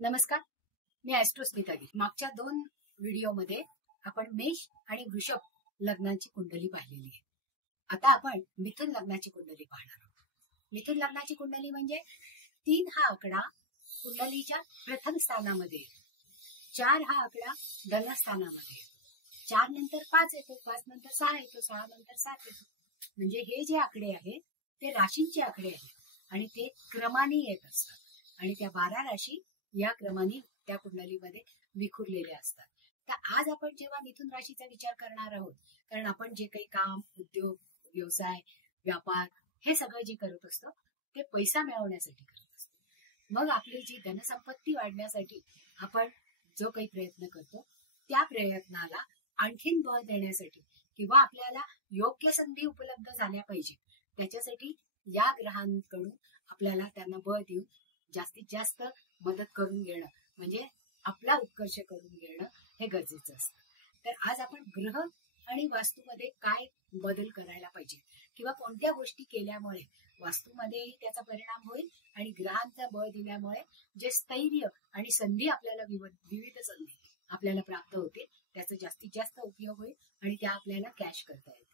नमस्कार, मी ॲस्ट्रोस्मिता गिरी. मागच्या 2 व्हिडिओमध्ये आपण मेष आणि वृषभ लग्नाची कुंडली पाहिलेली आहे. आता आपण मिथुन लग्नाची कुंडली पाहणार आहोत. मिथुन लग्नाची कुंडली म्हणजे 3 हा आकडा कुंडलीच्या प्रथम स्थानामध्ये, 4 हा आकडा धनस्थानामध्ये, 4 नंतर 5 येतो, 5 नंतर 6 येतो, 6 नंतर 7 येतो. म्हणजे हे जे आकडे आहेत ते राशींचे आकडे आहेत आणि ते क्रमाने येत असतात आणि त्या 12 राशी या क्रमाने त्या कुंडलीमध्ये विखुरलेल्या असतात. तर आज आपण जेव्हा मिथुन राशीचा विचार करणार आहोत, कारण आपण जे काही काम, उद्योग, व्यवसाय, व्यापार हे सगळं जे करत असतो ते पैसा मिळवण्यासाठी करत असतो. मग आपली जी धनसंपत्ती वाढण्यासाठी आपण जो काही प्रयत्न करतो त्या प्रयत्नाला आणखीन बळ देण्यासाठी किंवा आपल्याला योग्य संधी उपलब्ध झाल्या पाहिजे त्याच्यासाठी या ग्रहांकडून आपल्याला त्यांना बळ देऊन जास्तीत जास्त मदत करून घेणं म्हणजे आपला उत्कर्ष करून घेणं हे गरजेचं असतं. तर आज आपण ग्रह आणि वास्तूमध्ये काय बदल करायला पाहिजे किंवा कोणत्या गोष्टी केल्यामुळे वास्तूमध्येही त्याचा परिणाम होईल आणि ग्रहांचा बळ दिल्यामुळे जे स्थैर्य आणि संधी आपल्याला विविध संधी आपल्याला प्राप्त होते त्याचा जास्तीत जास्त उपयोग होईल आणि त्या आपल्याला कॅश करता येतील.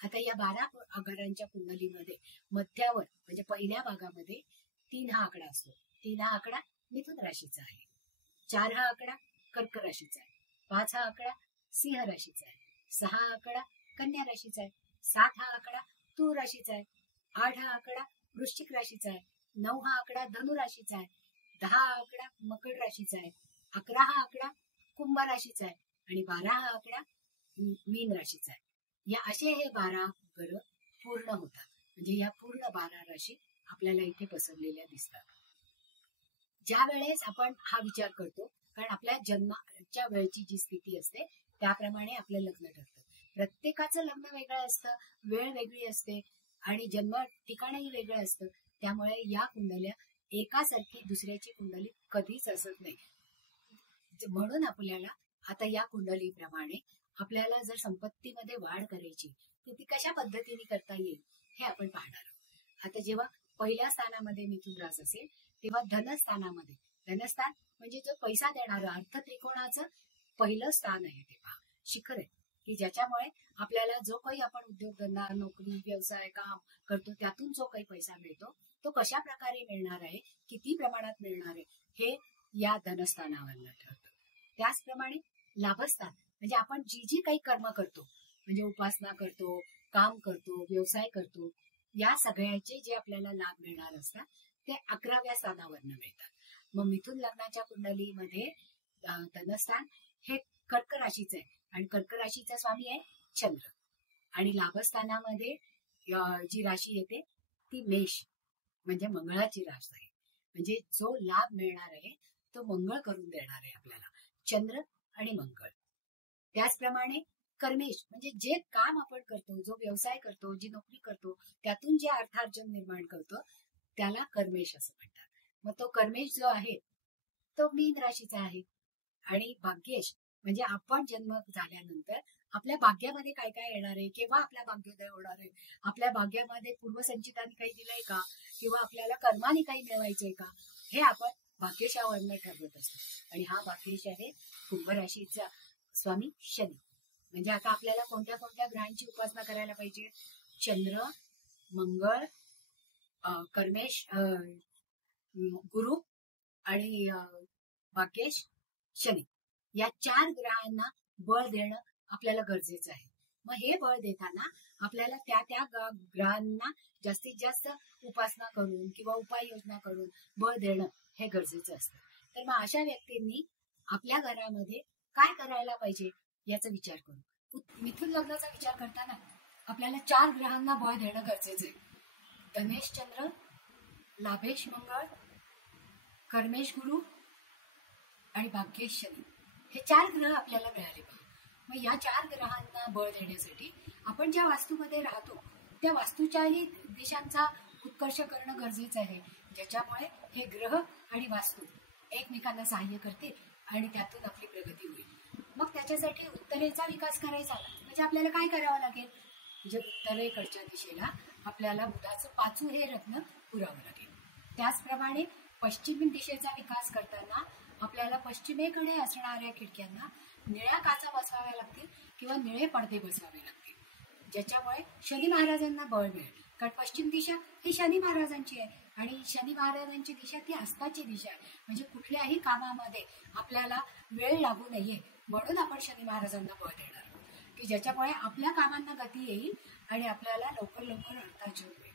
आता या 12 आकारांच्या कुंडलीमध्ये मध्यावर म्हणजे पहिल्या भागामध्ये 3 हा आकडा असतो. 3 हा आकडा मिथुन राशीचा आहे, 4 हा आकडा कर्क राशीचा आहे, 5 हा आकडा सिंह राशीचा आहे, 6 हा आकडा कन्या राशीचा आहे, 7 हा आकडा तूळ राशीचा आहे, 8 हा आकडा वृश्चिक राशीचा आहे, 9 हा आकडा धनु राशीचा आहे, 10 हा आकडा मकर राशीचा आहे, 11 हा आकडा कुंभ राशीचा आहे आणि 12 हा आकडा मीन राशीचा आहे. या असे हे 12 ग्रह पूर्ण होतात. म्हणजे या पूर्ण 12 राशी आपल्याला इथे पसरलेल्या दिसतात. ज्या वेळेस आपण हा विचार करतो, कारण आपल्या जन्माच्या वेळची जी स्थिती असते त्याप्रमाणे आपलं लग्न ठरतं. प्रत्येकाचं लग्न वेगळं असतं, वेळ वेगळी असते आणि जन्म ठिकाणही वेगळं असतं. त्यामुळे या कुंडल्या एकासारखी दुसऱ्याची कुंडली कधीच असत नाही. म्हणून आपल्याला आता या कुंडलीप्रमाणे आपल्याला जर संपत्तीमध्ये वाढ करायची तर ती कशा पद्धतीने करता येईल हे आपण पाहणार आहोत. आता जेव्हा पहिल्या स्थानामध्ये मिथुन रास असेल तेव्हा धनस्थानामध्ये, धनस्थान म्हणजे जो पैसा देणारं अर्थ त्रिकोणाचं पहिलं स्थान आहे, ते पहा शिखर आहे की ज्याच्यामुळे आपल्याला जो काही आपण उद्योगधंदा, नोकरी, व्यवसाय, काम करतो त्यातून जो काही पैसा मिळतो तो कशा प्रकारे मिळणार आहे, किती प्रमाणात मिळणार आहे हे या धनस्थानावरनं ठरतं. त्याचप्रमाणे लाभस्थान म्हणजे आपण जी काही कर्म करतो म्हणजे उपासना करतो, काम करतो, व्यवसाय करतो, या सगळ्याचे जे आपल्याला लाभ मिळणार असतात ते 11व्या स्थानावरनं मिळतात. मग मिथुन लग्नाच्या कुंडलीमध्ये धनस्थान हे कर्क राशीचं आहे आणि कर्क राशीचा स्वामी आहे चंद्र आणि लाभस्थानामध्ये जी राशी येते ती मेष म्हणजे मंगळाची राशी आहे. म्हणजे जो लाभ मिळणार आहे तो मंगळ करून देणार आहे आपल्याला, चंद्र आणि मंगळ. त्याचप्रमाणे कर्मेश म्हणजे जे काम आपण करतो, जो व्यवसाय करतो, जी नोकरी करतो त्यातून जे अर्थार्जन निर्माण करतो त्याला कर्मेश असं म्हणतात. मग तो कर्मेश जो आहे तो मीन राशीचा आहे आणि भाग्येश म्हणजे आपण जन्म झाल्यानंतर आपल्या भाग्यामध्ये काय काय येणार आहे, केव्हा आपला भाग्योदय होणार आहे, आपल्या भाग्यामध्ये पूर्वसंचितांनी काही दिलंय का किंवा आपल्याला कर्माने काही मिळवायचंय का हे आपण भाग्येशावरनं ठरवत असतो. आणि हा भाग्येश आहे कुंभ राशीचा स्वामी शनी. म्हणजे आता आपल्याला कोणत्या कोणत्या ग्रहांची उपासना करायला पाहिजे, चंद्र, मंगळ, कर्मेश, गुरु आणि भाग्येश, शनी या 4 ग्रहांना बळ देणं आपल्याला गरजेचं आहे. मग हे बळ देताना आपल्याला त्या त्या ग्रहांना जास्तीत जास्त उपासना करून किंवा उपाययोजना करून बळ देणं हे गरजेचं असतं. तर मग अशा व्यक्तींनी आपल्या घरामध्ये काय करायला पाहिजे याचा विचार करू. मिथुन लग्नाचा विचार करताना आपल्याला 4 ग्रहांना बळ देणं गरजेचं आहे. धनेश चंद्र, लाभेश मंगळ, कर्मेश गुरु आणि भाग्येश शनी हे 4 ग्रह आपल्याला मिळाले पाहिजे. मग या 4 ग्रहांना बळ देण्यासाठी आपण ज्या वास्तूमध्ये राहतो त्या वास्तूच्याही दिशांचा उत्कर्ष करणं गरजेचं आहे, ज्याच्यामुळे हे ग्रह आणि वास्तू एकमेकांना सहाय्य करतील आणि त्यातून आपली प्रगती होईल. मग त्याच्यासाठी उत्तरेचा विकास करायचा म्हणजे आपल्याला काय करावं लागेल, म्हणजे उत्तरेकडच्या दिशेला आपल्याला बुधाचं 5 हे रत्न पुरावं लागेल. त्याचप्रमाणे पश्चिमी दिशेचा विकास करताना आपल्याला पश्चिमेकडे असणाऱ्या खिडक्यांना निळ्या काचा बसवाव्या लागतील किंवा निळे पडदे बसवावे लागतील, ज्याच्यामुळे शनी महाराजांना बळ मिळेल. कारण पश्चिम दिशा ही शनी महाराजांची आहे आणि शनी महाराजांची दिशा ती अस्ताची दिशा आहे. म्हणजे कुठल्याही कामामध्ये आपल्याला वेळ लागू नये म्हणून आपण शनी महाराजांना बळ देणार आहोत की ज्याच्यामुळे आपल्या कामांना गती येईल आणि आपल्याला लवकर लवकर अर्थार्जन होईल.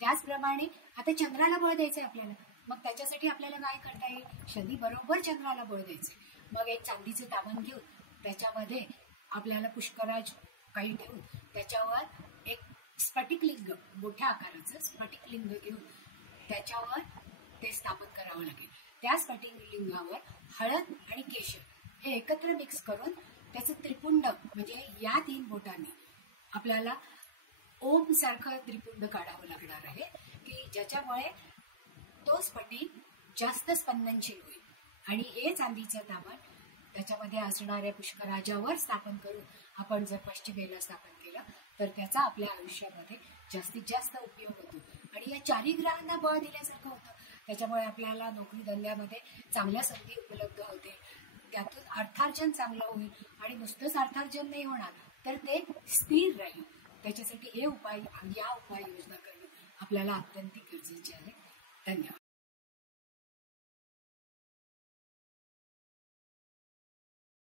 त्याचप्रमाणे आता चंद्राला बळ द्यायचंय आपल्याला, मग त्याच्यासाठी आपल्याला काय करता येईल, शनी बरोबर चंद्राला बळ द्यायचंय. मग एक चांदीचं तामण घेऊन त्याच्यामध्ये आपल्याला पुष्कराज काही ठेवून त्याच्यावर एक स्फटिकलिंग, मोठ्या आकाराचं स्फटिकलिंग घेऊन त्याच्यावर ते स्थापन करावं लागेल. त्या स्फटिकलिंगावर हळद आणि केशर हे एकत्र मिक्स करून त्याचं त्रिपुंड म्हणजे या 3 बोटांनी आपल्याला ओम सारखं त्रिपुंड काढावं लागणार आहे की ज्याच्यामुळे तो स्फटिक जास्त स्पंदनशील होईल. आणि हे चांदीचं तामण त्याच्यामध्ये असणाऱ्या पुष्कराजावर स्थापन करून आपण जर पश्चिमेला स्थापन केलं तर त्याचा आपल्या आयुष्यामध्ये जास्तीत जास्त उपयोग होतो आणि या 4 ग्रहांना बळ दिल्यासारखं होतं. त्याच्यामुळे आपल्याला नोकरी धंद्यामध्ये चांगल्या संधी उपलब्ध होते, त्यातून अर्थार्जन चांगलं होईल आणि नुसतंच अर्थार्जन नाही होणार तर ते स्थिर राहील. त्याच्यासाठी हे उपाय या उपाययोजना करणं आपल्याला अत्यंत गरजेचे आहे. धन्यवाद.